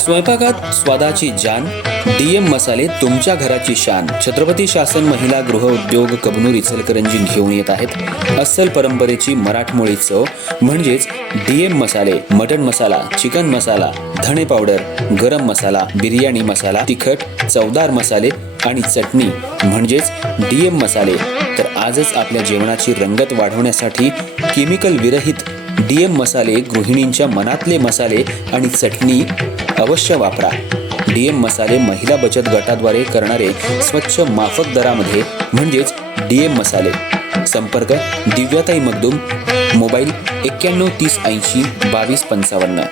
स्वयंपाकात स्वादाची जान, डीएम मसाले तुमच्या घराची शान. छत्रपती शासन महिला गृह उद्योग कबनूर इचलकरंजी घेऊन येत आहेत अस्सल परंपरेची मराठमोळी चव म्हणजेच डीएम मसाले. मटन मसाला, चिकन मसाला, धणे पावडर, गरम मसाला, बिर्याणी मसाला, तिखट चवदार मसाले आणि चटणी म्हणजेच डीएम मसाले. तर आजच आपल्या जेवणाची रंगत वाढवण्यासाठी केमिकल विरहित डीएम मसाले, गृहिणींच्या मनातले मसाले आणि चटणी अवश्य वापरा. डीएम मसाले महिला बचत गटाद्वारे करणारे स्वच्छ माफक दरामध्ये म्हणजेच डीएम मसाले. संपर्क दिव्याताई मगदूम, मोबाईल 91 30 80 22 55.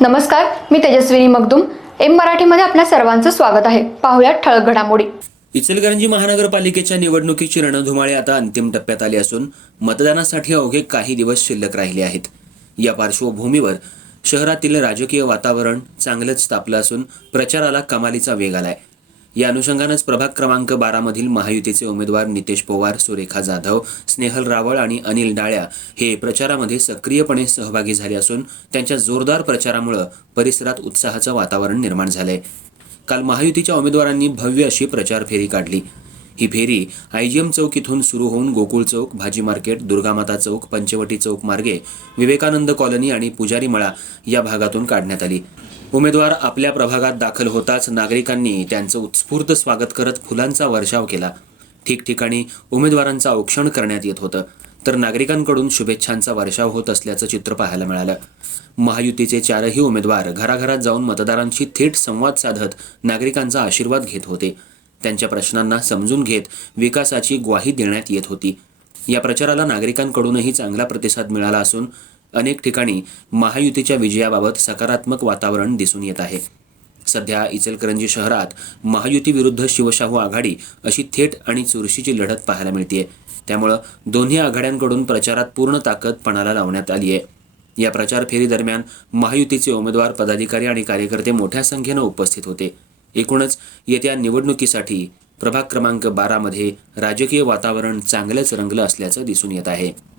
नमस्कार, मी तेजस्विनी मगदूम. एम मराठीमध्ये आपल्या सर्वांचं स्वागत आहे. पाहूयात ठळक घडामोडी. इचलकरंजी महानगरपालिकेच्या निवडणुकीची रणधुमाळी आता अंतिम टप्प्यात आली असून मतदानासाठी अवघे काही दिवस शिल्लक राहिले आहेत. या पार्श्वभूमीवर शहरातील राजकीय वातावरण चांगलंच तापलं असून प्रचाराला कमालीचा वेग आलाय. या अनुषंगानंच प्रभाग क्रमांक 12 मधील महायुतीचे उमेदवार नितेश पवार, सुरेखा जाधव, स्नेहल रावळ आणि अनिल डाळ्या हे प्रचारामध्ये सक्रियपणे सहभागी झाले असून त्यांच्या जोरदार प्रचारामुळे परिसरात उत्साहाचं वातावरण निर्माण झालंय. काल महायुतीच्या उमेदवारांनी भव्य अशी प्रचार फेरी काढली. ही फेरी आयजीएम चौक इथून सुरू होऊन गोकुळ चौक, भाजी मार्केट, दुर्गामाता चौक, पंचवटी चौक मार्गे विवेकानंद कॉलनी आणि पुजारी मळा या भागातून काढण्यात आली. उमेदवार आपल्या प्रभागात दाखल होताच नागरिकांनी त्यांचं उत्स्फूर्त स्वागत करत फुलांचा वर्षाव केला. ठिकठिकाणी उमेदवारांचं औक्षण करण्यात येत होतं, तर नागरिकांकडून शुभेच्छांचा वर्षाव होत असल्याचं चित्र पाहायला मिळालं. महायुतीचे चारही उमेदवार घराघरात जाऊन मतदारांशी थेट संवाद साधत नागरिकांचा आशीर्वाद घेत होते. त्यांच्या प्रश्नांना समजून घेत विकासाची ग्वाही देण्यात येत होती. या प्रचाराला नागरिकांकडूनही चांगला प्रतिसाद मिळाला असून अनेक ठिकाणी महायुतीच्या विजयाबाबत सकारात्मक वातावरण दिसून येत आहे. सध्या इचलकरंजी शहरात महायुती विरुद्ध शिवशाहू आघाडी अशी थेट आणि चुरशीची लढत पाहायला मिळतेय. त्यामुळं दोन्ही आघाड्यांकडून प्रचारात पूर्ण ताकद पणाला लावण्यात आली आहे. या प्रचार फेरी दरम्यान महायुतीचे उमेदवार, पदाधिकारी आणि कार्यकर्ते मोठ्या संख्येनं उपस्थित होते. एकूणच येत्या निवडणुकीसाठी प्रभाग क्रमांक 12 मध्ये राजकीय वातावरण चांगलंच रंगलं असल्याचं दिसून येत आहे.